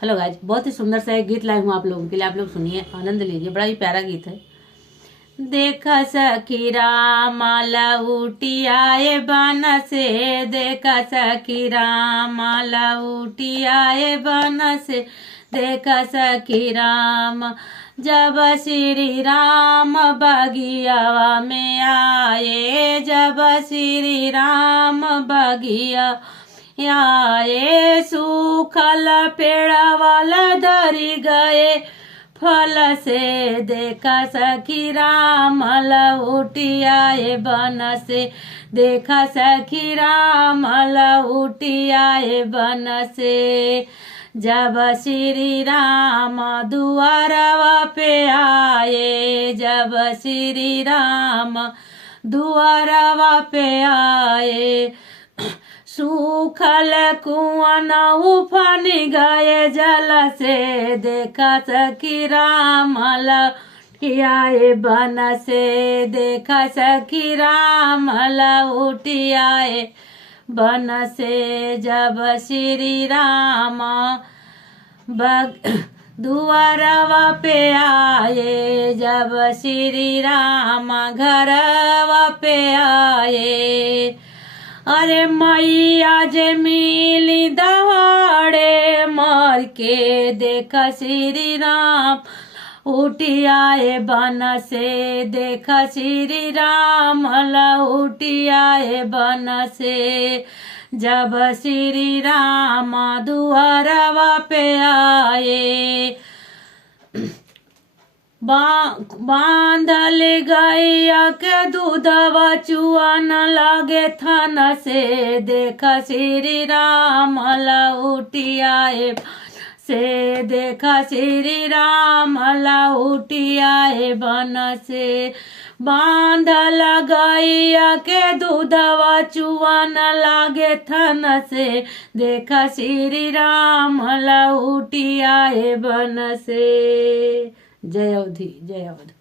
Hello guys, बहुत ही सुंदर सा एक गीत लाई हूँ आप लोगों के लिए। आप लोग सुनिए, आनंद लीजिए। बड़ा ही प्यारा गीत है। देखा सखी रामाला उठी आए बन से, देखा सखी रामाला उठी आए बन से, देखा सखी राम जब श्री राम बगियावा में आए, जब श्री राम बगिया आए, सूखल पेड़ वाला धरी गए फल से, देखा सखी राम उठी आए बन से, देखा सखी राम उठी आए बन से, जब श्री राम दुआरवा पे आए, जब श्री राम दुआरवा पे आए, सूखल कुआं न उफान गए जल से, देखा सखी राम आए बन से, देखा सखी राम उठी आए बन से, जब श्री राम दुआरवा पे आए, जब श्री राम घरवा पे आए, अरे मैया जे मिली दहाड़े मर के, देखा श्री राम उठी आए बन से, देखा श्री राम उठी आए बन से, जब श्री राम दुआरवा पे आए, बांधल गैया के दूधवा चुआन लागे थन से, देखा श्री राम उठी आए से, देखा श्री राम उठी आए बन से, बांधल गैया के दूधवा चुआन लागे थन से, देखा श्री राम उठी आए बन से। जय अवधि, जय अवध।